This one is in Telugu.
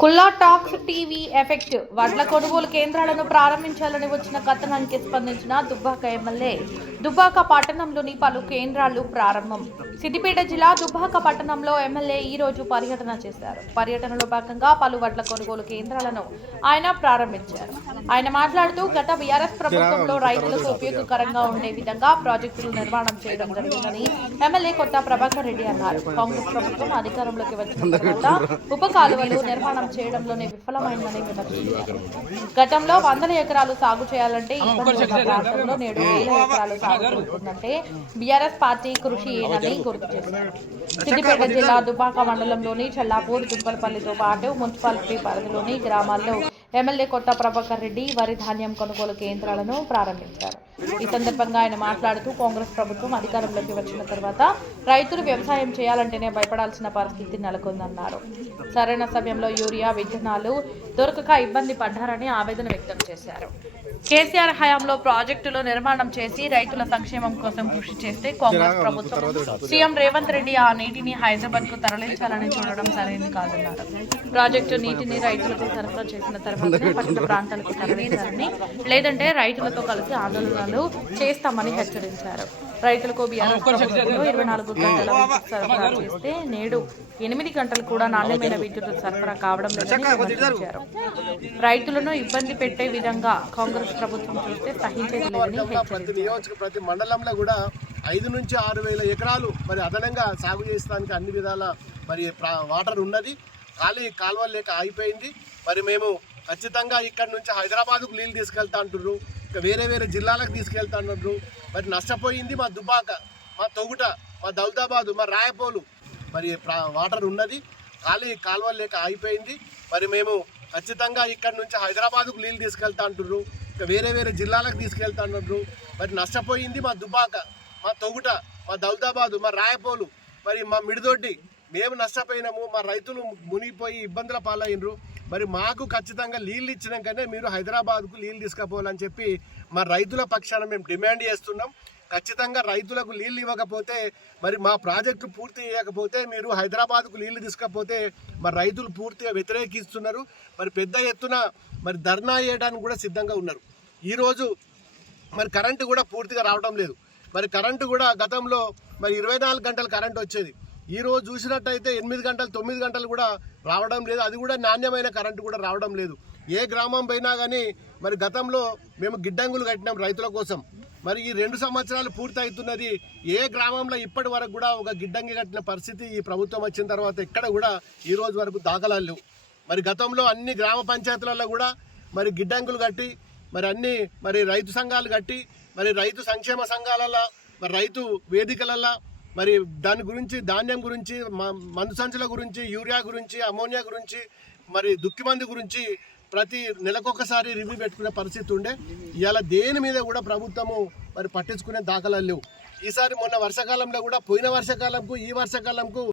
కుల్లా టాక్స్ టీవీ ఎఫెక్ట్. వడ్ల కొనుగోలు కేంద్రాలను ప్రారంభించాలని వచ్చిన కథనానికి స్పందించిన దుబ్బాక ఎమ్మెల్యే. దుబ్బాక పట్టణంలోని పలు కేంద్రాలు ప్రారంభం. సిద్దిపేట జిల్లా దుబ్బాక పట్టణంలో ఎమ్మెల్యే ఈ రోజు పర్యటన చేశారు. పర్యటనలో భాగంగా పలు వడ్ల కొనుగోలు కేంద్రాలను ఆయన ప్రారంభించారు. ఆయన మాట్లాడుతూ గత బీఆర్ఎస్ ప్రభుత్వంలో రైతులకు ఉపయోగకరంగా ఉండే విధంగా ప్రాజెక్టులు నిర్మాణం చేయడం జరిగిందని ఎమ్మెల్యే కొత్త ప్రభాకర్ రెడ్డి అన్నారు. కాంగ్రెస్ ప్రభుత్వం అధికారంలోకి వచ్చిన తర్వాత ఉప కాలువలు నిర్మాణం చేయడంలోనే విఫలమైందని విమర్శించారు. గతంలో వందల ఎకరాలు సాగు చేయాలంటే ప్రాంతంలో నేడు వేల ఎకరాలు సాగు చేస్తుందంటే బీఆర్ఎస్ పార్టీ కృషి ఏనని గుర్తు చేశారు. సిద్దిపేట జిల్లా దుబాక మండలంలోని చల్లాపూర్ దుబ్బలపల్లితో పాటు మున్సిపాలిటీ పరిధిలోని గ్రామాల్లో ఎమ్మెల్యే కొత్త ప్రభాకర్ రెడ్డి వరి ధాన్యం కొనుగోలు కేంద్రాలను ప్రారంభించారు. ఈ సందర్భంగా ఆయన మాట్లాడుతూ కాంగ్రెస్ ప్రభుత్వం అధికారంలోకి వచ్చిన తర్వాత రైతులు వ్యవసాయం చేయాలంటేనే భయపడాల్సిన పరిస్థితి నెలకొందన్నారు. సరైన సమయంలో యూరియా విత్తనాలు దొరకక ఇబ్బంది పడ్డారని ఆవేదన వ్యక్తం చేశారు. కేసీఆర్ హయాంలో ప్రాజెక్టులు నిర్మాణం చేసి రైతుల సంక్షేమం కోసం కృషి చేస్తే కాంగ్రెస్ ప్రభుత్వం సీఎం రేవంత్ రెడ్డి ఆ నీటిని హైదరాబాద్కు తరలించాలని చూడడం సరైనది కాదన్నారు. ప్రాజెక్టు నీటిని రైతులకు సరఫరా చేసిన తర్వాత పట్టణ ప్రాంతాలకు తరలించాలని లేదంటే రైతులతో కలిసి ఆందోళనలు చేస్తామని హెచ్చరించారు. రైతులకు బీఆర్ఎస్ ప్రభుత్వంలో ఇరవై నాలుగు గంటల విద్యుత్ సరఫరా చేస్తే నేడు ఎనిమిది గంటలు కూడా నాణ్యమైన విద్యుత్ సరఫరా కావడం లేదని విమర్శించారు రైతులను ఇబ్బంది పెట్టే విధంగా కాంగ్రెస్ ప్రభుత్వం చూస్తే సహించేది లేదని ప్రతి హెచ్చరించారు. నియోజక ప్రతి మండలంలో కూడా ఐదు నుంచి ఆరు వేల ఎకరాలు మరి అదనంగా సాగు చేసడానికి అన్ని విధాల మరి ప్రా- వాటర్ ఉన్నది. ఖాళీ కాలువలు లేక ఆగిపోయింది. మరి మేము ఖచ్చితంగా ఇక్కడ నుంచి హైదరాబాద్కు నీళ్ళు తీసుకెళ్తా అంటున్నారు ఇంకా వేరే వేరే జిల్లాలకు తీసుకెళ్తా అంటున్నారు మరి నష్టపోయింది మా దుబాక మా తొగుట మా దౌదాబాదు మా రాయపోలు. మరి ప్రా- వాటర్ ఉన్నది ఖాళీ కాలువలు లేక ఆగిపోయింది. మరి మేము ఖచ్చితంగా ఇక్కడ నుంచి హైదరాబాద్కు నీళ్ళు తీసుకెళ్తా అంటున్నారు ఇంకా వేరే వేరే జిల్లాలకు తీసుకెళ్తా అంటున్నారు మరి నష్టపోయింది మా దుబాక మా తొగుట మా దౌదాబాదు మా రాయపోలు. మరి మా మిడిదొడ్డి మేము నష్టపోయినాము. మా రైతులు మునిగిపోయి ఇబ్బందుల పాలైనరు మరి మాకు ఖచ్చితంగా నీళ్ళు ఇచ్చినాకనే మీరు హైదరాబాద్కు నీళ్ళు తీసుకుపోవాలని చెప్పి మా రైతుల పక్షాన మేము డిమాండ్ చేస్తున్నాం. ఖచ్చితంగా రైతులకు నీళ్ళు ఇవ్వకపోతే మరి మా ప్రాజెక్టు పూర్తి చేయకపోతే మీరు హైదరాబాద్కు నీళ్ళు తీసుకపోతే మరి రైతులు పూర్తిగా వ్యతిరేకిస్తున్నారు. మరి పెద్ద ఎత్తున మరి ధర్నా చేయడానికి కూడా సిద్ధంగా ఉన్నారు. ఈరోజు మరి కరెంటు కూడా పూర్తిగా రావడం లేదు. మరి కరెంటు కూడా గతంలో మరి ఇరవై నాలుగు గంటలు కరెంటు వచ్చేది. ఈ రోజు చూసినట్టయితే ఎనిమిది గంటలు తొమ్మిది గంటలు కూడా రావడం లేదు. అది కూడా నాణ్యమైన కరెంటు కూడా రావడం లేదు. ఏ గ్రామం పోయినా కానీ మరి గతంలో మేము గిడ్డంగులు కట్టినాం రైతుల కోసం. మరి ఈ రెండు సంవత్సరాలు పూర్తి అవుతున్నది ఏ గ్రామంలో ఇప్పటి వరకు కూడా ఒక గిడ్డంగి కట్టిన పరిస్థితి ఈ ప్రభుత్వం వచ్చిన తర్వాత ఎక్కడ కూడా ఈ రోజు వరకు దాఖలాలు మరి గతంలో అన్ని గ్రామ పంచాయతీలలో కూడా మరి గిడ్డంగులు కట్టి మరి అన్ని మరి రైతు సంఘాలు కట్టి మరి రైతు సంక్షేమ సంఘాలలో మరి రైతు వేదికలలో మరి దాని గురించి ధాన్యం గురించి మ- మందు సంచుల గురించి యూరియా గురించి అమోనియా గురించి మరి దుక్కి మందు గురించి ప్రతి నెలకొకసారి రివ్యూ పెట్టుకునే పరిస్థితి ఉండే. ఇవాళ దేని మీద కూడా ప్రభుత్వము మరి పట్టించుకునే దాఖలాలు లేవు. ఈసారి మొన్న వర్షాకాలంలో కూడా పోయిన వర్షాకాలంకు ఈ వర్షాకాలంకు